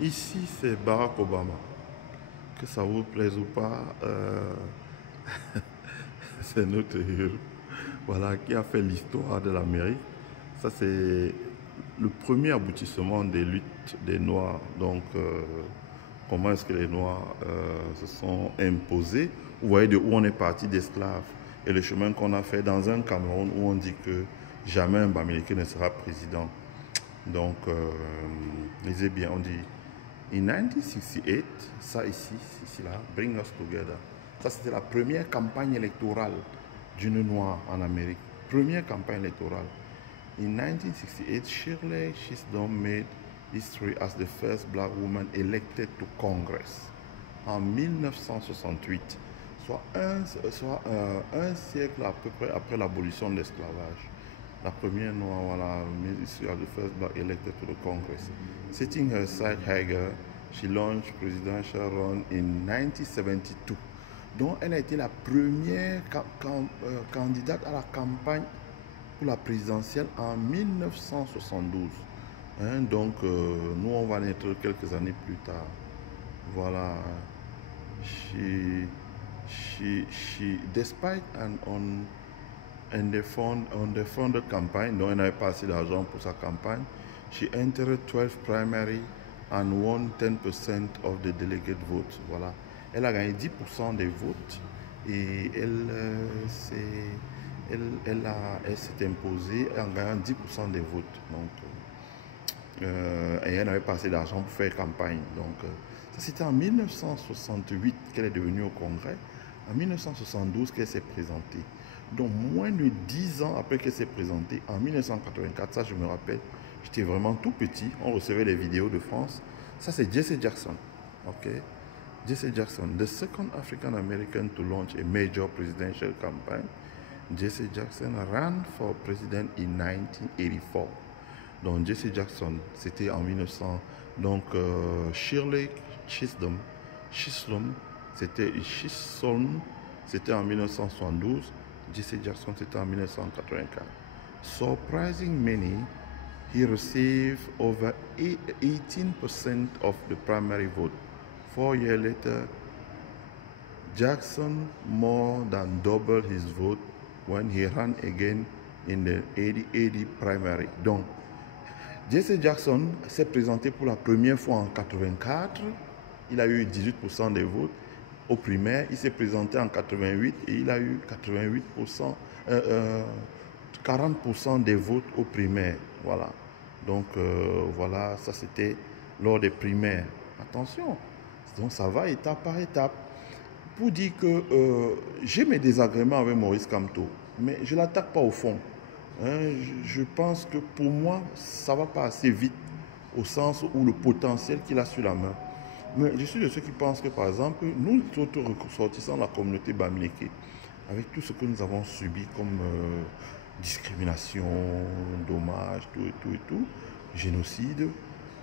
Ici, c'est Barack Obama. Que ça vous plaise ou pas, c'est notre héros. Voilà, qui a fait l'histoire de l'Amérique. Ça, c'est le premier aboutissement des luttes des Noirs. Donc, comment est-ce que les Noirs se sont imposés? Vous voyez de où on est parti d'esclaves et le chemin qu'on a fait dans un Cameroun où on dit que jamais un Bamileke ne sera président. Donc, lisez bien, on dit in 1968, ça ici là, Bring Us Together. Ça, c'était la première campagne électorale d'une noire en Amérique. Première campagne électorale. In 1968, Shirley Chisholm made history as the first black woman elected to Congress. En 1968, soit un siècle à peu près après l'abolition de l'esclavage. La première noire, voilà, the first black elected to the Congress. Sitting her side Hager, she launched presidential run in 1972. Donc, elle a été la première candidate à la campagne pour la présidentielle en 1972. Hein, donc, nous, on va naître quelques années plus tard. Voilà. Despite on the fund campaign, donc elle n'avait pas assez d'argent pour sa campagne, she entered 12 primary and won 10% of the delegate votes. Voilà. Elle a gagné 10% des votes et elle s'est imposée en gagnant 10% des votes. Donc, et elle n'avait pas assez d'argent pour faire campagne. Donc, ça c'était en 1968 qu'elle est devenue au Congrès. En 1972 qu'elle s'est présentée. Donc, moins de 10 ans après qu'elle s'est présentée, en 1984, ça je me rappelle, j'étais vraiment tout petit, on recevait les vidéos de France. Ça c'est Jesse Jackson. Ok, Jesse Jackson, the second African American to launch a major presidential campaign. Jesse Jackson ran for president in 1984. Donc Jesse Jackson, c'était en 1900. Donc Shirley Chisholm, c'était en 1972. Jesse Jackson, c'était en 1984. Surprising many, he received over 18% of the primary vote. 4 years later, Jackson more than doubled his vote when he ran again in the 80 primary. Donc, Jesse Jackson s'est présenté pour la première fois en 84. Il a eu 18% des votes aux primaires. Il s'est présenté en 88 et il a eu 40% des votes aux primaires. Voilà. Donc, voilà, ça c'était lors des primaires. Attention, donc ça va étape par étape. Pour dire que j'ai mes désagréments avec Maurice Kamto, mais je ne l'attaque pas au fond. Hein, je pense que pour moi, ça ne va pas assez vite au sens où le potentiel qu'il a sur la main. Mais je suis de ceux qui pensent que, par exemple, nous autres ressortissants de la communauté Bamileke, avec tout ce que nous avons subi comme discrimination, dommages, tout, génocide,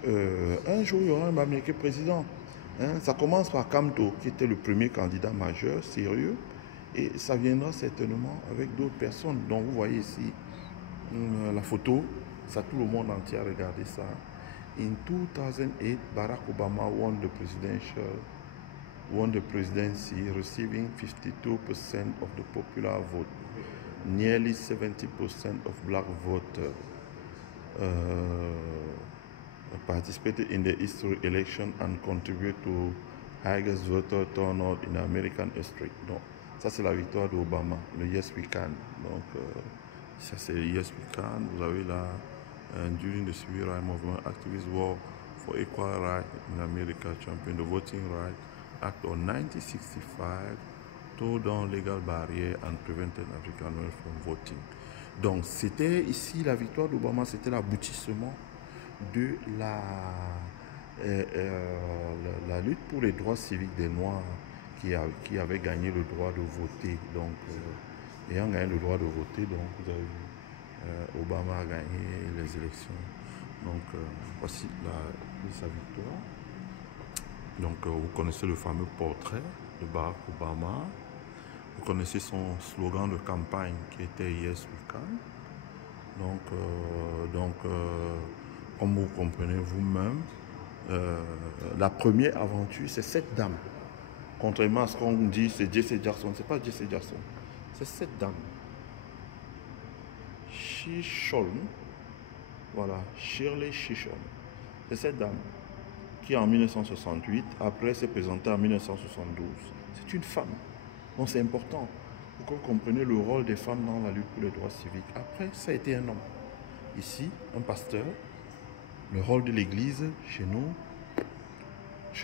un jour il y aura un Bamileke président. Hein, ça commence par Kamto, qui était le premier candidat majeur, sérieux, et ça viendra certainement avec d'autres personnes. Donc vous voyez ici la photo, ça tout le monde entier a regardé ça. In 2008, Barack Obama won the presidency, receiving 52% of the popular vote, nearly 70% of black voters participated in the history election and contributed to highest voter turnout in American history. Donc, ça c'est la victoire d'Obama, le Yes We Can. Donc, ça c'est le Yes We Can. Vous avez là, during the civil rights movement, activists war for equal rights in America, champion the Voting Rights Act of 1965, tore down legal barriers and prevented African Americans from voting. Donc, c'était ici la victoire d'Obama, c'était l'aboutissement de la lutte pour les droits civiques des Noirs qui avaient gagné le droit de voter. Donc, ayant gagné le droit de voter, donc vous avez vu, Obama a gagné les élections. Donc, voici sa victoire. Donc, vous connaissez le fameux portrait de Barack Obama. Vous connaissez son slogan de campagne qui était Yes We Can. Donc, comme vous comprenez vous-même, la première aventure, c'est cette dame. Contrairement à ce qu'on dit, c'est Jesse Jackson. C'est pas Jesse Jackson. C'est cette dame. Chisholm. Voilà, Shirley Chisholm. C'est cette dame qui, en 1968, après s'est présentée en 1972. C'est une femme. Donc c'est important pour que vous compreniez le rôle des femmes dans la lutte pour les droits civiques. Après, ça a été un homme. Ici, un pasteur. Le rôle de l'église, chez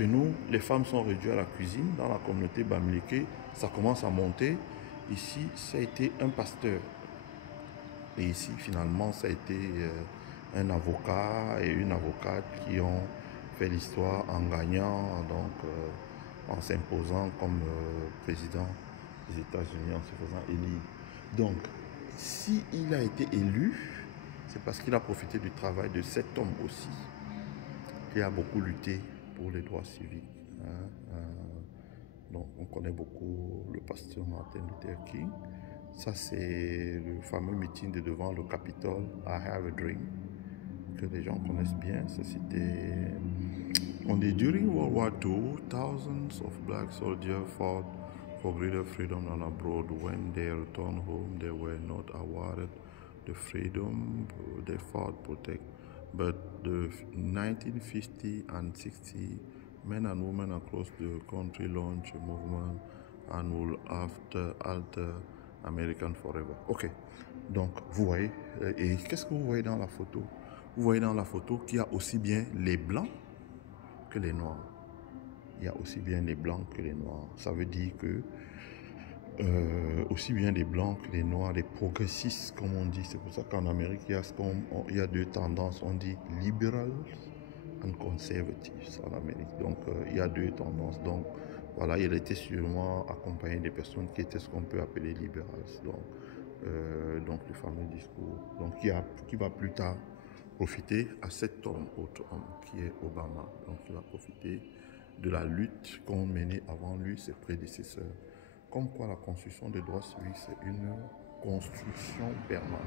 nous, les femmes sont réduites à la cuisine. Dans la communauté Bamileke, ça commence à monter. Ici, ça a été un pasteur. Et ici, finalement, ça a été un avocat et une avocate qui ont fait l'histoire en gagnant, donc en s'imposant comme président des États-Unis, en se faisant élire. Donc, s'il a été élu, c'est parce qu'il a profité du travail de cet homme aussi, qui a beaucoup lutté pour les droits civiques. Donc, on connaît beaucoup le pasteur Martin Luther King. Ça, c'est le fameux meeting de devant le Capitole, I Have a Dream, que les gens connaissent bien. Ça, c'était... On dit, during World War II, thousands of black soldiers fought for greater freedom and abroad. When they returned home, they were not awarded the freedom they fought to protect. But the 1950 and 60, men and women across the country launched a movement and will alter American Forever. Ok, donc vous voyez, et qu'est-ce que vous voyez dans la photo? Vous voyez dans la photo qu'il y a aussi bien les blancs que les noirs. Il y a aussi bien les blancs que les noirs. Ça veut dire que aussi bien les blancs que les noirs, les progressistes, comme on dit. C'est pour ça qu'en Amérique, il y a deux tendances. On dit liberals and conservatives en Amérique. Donc, il y a deux tendances. Donc, voilà, il était sûrement accompagné des personnes qui étaient ce qu'on peut appeler libérales. Donc le fameux discours. Donc, qui va plus tard profiter à cet homme, autre homme, qui est Obama. Donc, il va profiter de la lutte qu'ont menée avant lui ses prédécesseurs. Comme quoi la construction des droits civiques, c'est une construction permanente.